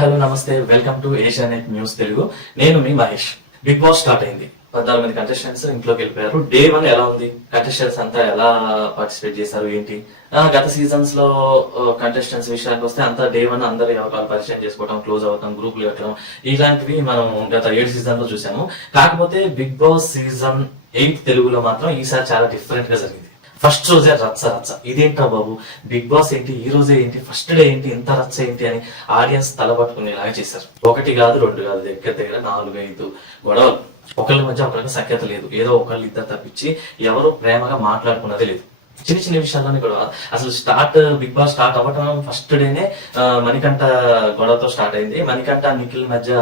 Hello నమస్తే. Welcome to Asianet news Telugu నేను మీ మహేష్. బిగ్ బాస్ స్టార్ట్ అయింది. పద్నాలుగు మంది కంటెస్టెంట్స్ ఇంట్లోకి వెళ్ళిపోయారు. డే వన్ ఎలా ఉంది? కంటెస్టెంట్స్ అంతా ఎలా పార్టిసిపేట్ చేశారు? ఏంటి? గత సీజన్స్లో కంటెస్టెంట్స్ విషయానికి వస్తే అంతా డే వన్ అందరి ఎవరు పరిచయం చేసుకోవడం క్లోజ్ అవ్వడం గ్రూపులు పెట్టడం ఇలాంటివి మనం గత ఏడు సీజన్లో చూసాము. కాకపోతే బిగ్ బాస్ సీజన్ ఎయిట్ తెలుగులో మాత్రం ఈసారి చాలా డిఫరెంట్గా జరిగింది. ఫస్ట్ రోజే రచ్చ రచ్చ. ఇదేంట్రా బాబు? బిగ్ బాస్ ఏంటి? ఈ రోజే ఏంటి? ఫస్ట్ డే ఏంటి? ఇంత రచ్చ ఏంటి? అని ఆడియన్స్ తలపట్టుకునేలాగా చేశారు. ఒకటి కాదు రెండు కాదు దగ్గర దగ్గర నాలుగు ఐదు గొడవలు. ఒకళ్ళ మధ్య ఒకరికి సఖ్యత లేదు. ఏదో ఒకళ్ళు ఇద్దరు తప్పించి ఎవరు ప్రేమగా మాట్లాడుకున్నది లేదు. చిన్న చిన్న విషయాల్లోనే గొడవ అసలు స్టార్ట్ బిగ్ బాస్ స్టార్ట్ అవ్వటం ఫస్ట్ డేనే మణికంఠ గొడవతో స్టార్ట్ అయింది. మణికంఠ నిఖిల్ మధ్య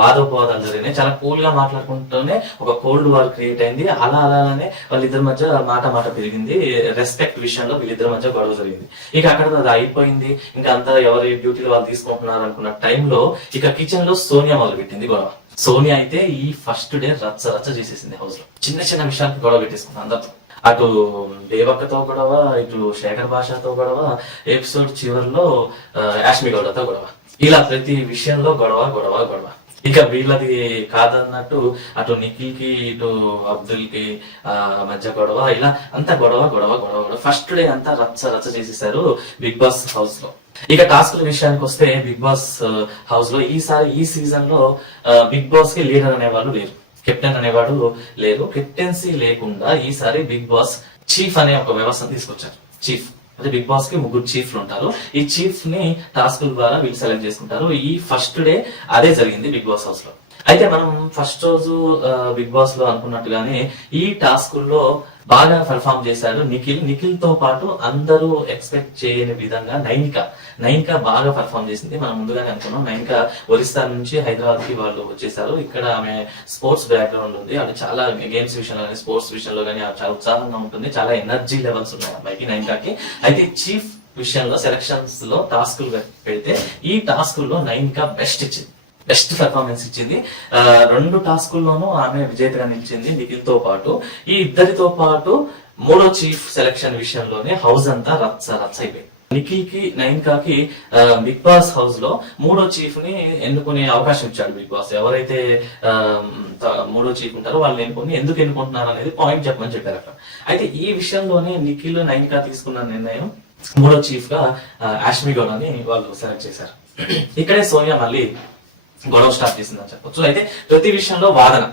వాదోపవాదాలు జరిగినాయి. చాలా కూల్గా మాట్లాడుకుంటూనే ఒక కోల్డ్ వార్ క్రియేట్ అయింది. అలా అలానే వాళ్ళిద్దరి మధ్య మాట మాట పెరిగింది. రెస్పెక్ట్ విషయంలో వీళ్ళిద్దరి మధ్య గొడవ జరిగింది. ఇక అక్కడ అది అయిపోయింది. ఇంకా అంతా ఎవరి డ్యూటీలు వాళ్ళు తీసుకుంటున్నారు అనుకున్న టైంలో ఇక కిచెన్లో సోనియా మొదలు పెట్టింది గొడవ. సోనియా అయితే ఈ ఫస్ట్ డే రచ్చ రచ్చ చేసేసింది హౌస్లో. చిన్న చిన్న విషయాలకు గొడవ పెట్టేసుకుంది అందరితో. అటు దేవక్కతో గొడవ ఇటు శేఖర్ భాషతో గొడవ ఎపిసోడ్ చివరిలో యాష్మి గౌడతో గొడవ. ఇలా ప్రతి విషయంలో గొడవ గొడవ గొడవ. ఇక వీళ్ళది కాదన్నట్టు అటు నిఖిల్కి ఇటు అబ్దుల్కి ఆ, మధ్య గొడవ ఇలా అంతా గొడవ గొడవ గొడవ గొడవ. ఫస్ట్ డే అంతా రచ్చ రచ్చ చేసేసారు బిగ్ బాస్ హౌస్లో ఇక టాస్క్ల విషయానికి వస్తే బిగ్ బాస్ హౌస్లో ఈసారి ఈ సీజన్లో బిగ్ బాస్కి లీడర్ అనేవాళ్ళు లేరు. కెప్టెన్ అనేవాడు లేరు. కెప్టెన్సీ లేకుండా ఈసారి బిగ్ బాస్ చీఫ్ అనే ఒక వ్యవస్థను తీసుకొచ్చారు. చీఫ్. అంటే బిగ్ బాస్కి ముగ్గురు చీఫ్లు ఉంటారు. ఈ చీఫ్ని టాస్క్ ద్వారా వీళ్ళు సెలెక్ట్ చేసుకుంటారు. ఈ ఫస్ట్ డే అదే జరిగింది బిగ్ బాస్ హౌస్లో అయితే మనం ఫస్ట్ రోజు బిగ్ బాస్లో అనుకున్నట్టుగానే ఈ టాస్కుల్లో బాగా పెర్ఫామ్ చేశాడు నిఖిల్. నిఖిల్తో పాటు అందరూ ఎక్స్పెక్ట్ చేయని విధంగా నైనిక. నైనిక బాగా పెర్ఫామ్ చేసింది. మనం ముందుగానే అనుకున్నాం. నైనిక ఒరిస్సా నుంచి హైదరాబాద్కి వాళ్ళు వచ్చేసారు. ఇక్కడ ఆమె స్పోర్ట్స్ బ్యాక్గ్రౌండ్ ఉంది. అది చాలా గేమ్స్ విషయంలో కానీ స్పోర్ట్స్ విషయంలో కానీ చాలా ఉత్సాహంగా ఉంటుంది. చాలా ఎనర్జీ లెవెల్స్ ఉన్నాయి అమ్మాయికి నైనికాకి. అయితే చీఫ్ విషయంలో సెలక్షన్స్లో టాస్కులు పెడితే ఈ టాస్కుల్లో నైనిక బెస్ట్ ఇచ్చింది. బెస్ట్ పెర్ఫార్మెన్స్ ఇచ్చింది. ఆ, రెండు టాస్కుల్లోనూ ఆమె విజేతగా నిలిచింది నిఖిల్తో పాటు. ఈ ఇద్దరితో పాటు మూడో చీఫ్ సెలక్షన్ విషయంలోనే హౌస్ అంతా రచ్చ రచ్చ అయిపోయింది. నిఖిల్కి నైన్కాకి బిగ్ బాస్ హౌస్లో మూడో చీఫ్ని ఎన్నుకునే అవకాశం ఇచ్చాడు బిగ్ బాస్. ఎవరైతే ఆ, మూడో చీఫ్ ఉంటారో వాళ్ళని ఎన్నుకుని ఎందుకు ఎన్నుకుంటున్నారు అనేది పాయింట్ చెప్పమని చెప్పారు అక్కడ. అయితే ఈ విషయంలోనే నిఖిల్ నైన్కా తీసుకున్న నిర్ణయం మూడో చీఫ్గా ఆ, యాష్మి గౌడ్ అని వాళ్ళు సెలెక్ట్ చేశారు. ఇక్కడే సోనియా మళ్ళీ గొడవ స్టార్ట్ చేసిందని చెప్పొచ్చు. అయితే ప్రతి విషయంలో వాదన.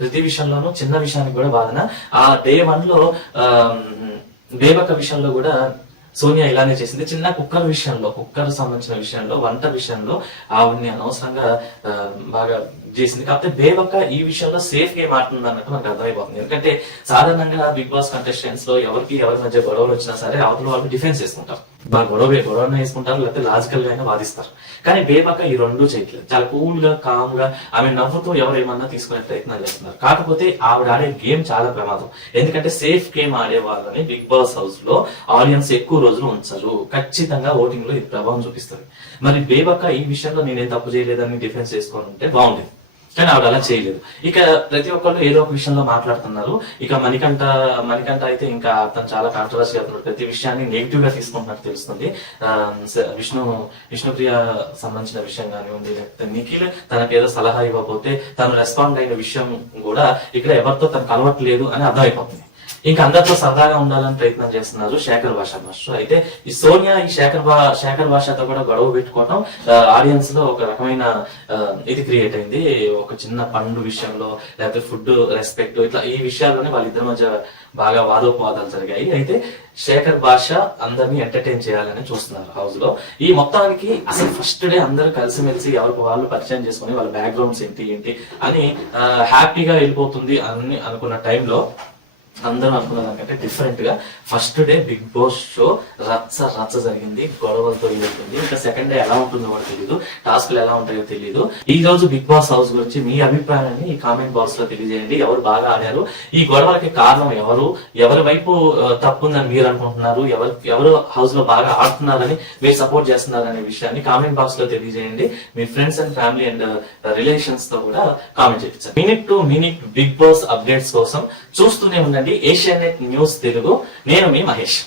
ప్రతి విషయంలోనూ చిన్న విషయానికి కూడా వాదన. ఆ డే వన్లో బేబక్క విషయంలో కూడా సోనియా ఇలానే చేసింది. చిన్న కుక్కర్ విషయంలో కుక్కర్ సంబంధించిన విషయంలో వంట విషయంలో ఆవిడ్ని అనవసరంగా ఆ, బాగా చేసింది. కాకపోతే బేబక్క ఈ విషయంలో సేఫ్ గేమ్ ఆడుతుంది అన్నట్టు మనకు అర్థమైపోతుంది. ఎందుకంటే సాధారణంగా బిగ్ బాస్ కంటెస్టెంట్స్లో ఎవరికి ఎవరి మధ్య గొడవలు వచ్చినా సరే అవతల వాళ్ళు డిఫెన్స్ చేసుకుంటారు. బాగా గొడవ గొడవన వేసుకుంటారు లేకపోతే లాజికల్గా అయినా వాదిస్తారు. కానీ బేబక్క ఈ రెండు చేయట్లేదు. చాలా కూల్గా కామ్గా ఆమె నవ్వుతూ ఎవరు ఏమన్నా తీసుకునే ప్రయత్నాలు చేస్తున్నారు. కాకపోతే ఆవిడ ఆడే గేమ్ చాలా ప్రమాదం. ఎందుకంటే సేఫ్ గేమ్ ఆడే వాళ్ళని బిగ్ బాస్ హౌస్లో ఆడియన్స్ ఎక్కువ రోజులు ఉంచరు. ఖచ్చితంగా ఓటింగ్లో ఇది ప్రభావం చూపిస్తుంది. మరి బేబక్క ఈ విషయంలో నేనేం తప్పు చేయలేదని డిఫెన్స్ చేసుకొని ఉంటే బాగుండేది. కానీ ఆవిడ అలా చేయలేదు. ఇక ప్రతి ఒక్కళ్ళు ఏదో ఒక విషయంలో మాట్లాడుతున్నారు. ఇక మణికంఠ మణికంఠ అయితే ఇంకా అతను చాలా కాంట్రవర్సీ అవుతున్నాడు ప్రతి విషయాన్ని నెగిటివ్గా తీసుకుంటున్నట్టు తెలుస్తుంది. ఆ, స- విష్ణు విష్ణుప్రియ సంబంధించిన విషయం కానివ్వండి లేకపోతే నిఖిల్ తనకి ఏదో సలహా ఇవ్వకపోతే తను రెస్పాండ్ అయిన విషయం కూడా ఇక్కడ ఎవరితో తను కలవట్లేదు అని అర్థమైపోతుంది. ఇంకా అందరితో సరదాగా ఉండాలని ప్రయత్నం చేస్తున్నారు శేఖర్ భాష మాస్టర్ అయితే ఈ సోనియా ఈ శేఖర్ భా శేఖర్ భాషతో కూడా గొడవ పెట్టుకోవడం ఆడియన్స్లో ఒక రకమైన ఇది క్రియేట్ అయింది. ఒక చిన్న పండు విషయంలో లేకపోతే ఫుడ్ రెస్పెక్ట్ ఇట్లా ఈ విషయాల్లోనే వాళ్ళిద్దరి మధ్య బాగా వాదోపవాదాలు జరిగాయి. అయితే శేఖర్ భాష అందరినీ ఎంటర్టైన్ చేయాలని చూస్తున్నారు హౌస్లో. ఈ మొత్తానికి అసలు ఫస్ట్ డే అందరూ కలిసిమెలిసి ఎవరికి వాళ్ళు పరిచయం చేసుకుని వాళ్ళ బ్యాక్గ్రౌండ్స్ ఏంటి ఏంటి అని హ్యాపీగా వెళ్ళిపోతుంది అని అనుకున్న టైంలో అందరం అనుకున్న దానికంటే డిఫరెంట్గా first day Bigg Boss show రచ్చ రచ్చ జరిగింది గొడవలతో జరుగుతుంది ఇంకా సెకండ్ డే ఎలా ఉంటుందో కూడా తెలియదు టాస్క్లు ఎలా ఉంటాయో తెలియదు ఈ రోజు బిగ్ బాస్ హౌస్ గురించి మీ అభిప్రాయాన్ని ఈ కామెంట్ బాక్స్లో తెలియజేయండి. ఎవరు బాగా ఆడారు? ఈ గొడవలకి కారణం ఎవరు? ఎవరి వైపు తప్పుందని తప్పు ఉందని మీరు అనుకుంటున్నారు? ఎవరు ఎవరు హౌస్లో బాగా ఆడుతున్నారని మీరు సపోర్ట్ చేస్తున్నారనే విషయాన్ని కామెంట్ బాక్స్లో తెలియజేయండి. మీ ఫ్రెండ్స్ అండ్ ఫ్యామిలీ అండ్ రిలేషన్స్తో కూడా కామెంట్ చేయించండి minute to minute Bigg Boss updates కోసం చూస్తూనే ఉండండి. Asianet news Telugu. నేను మీ మహేష్.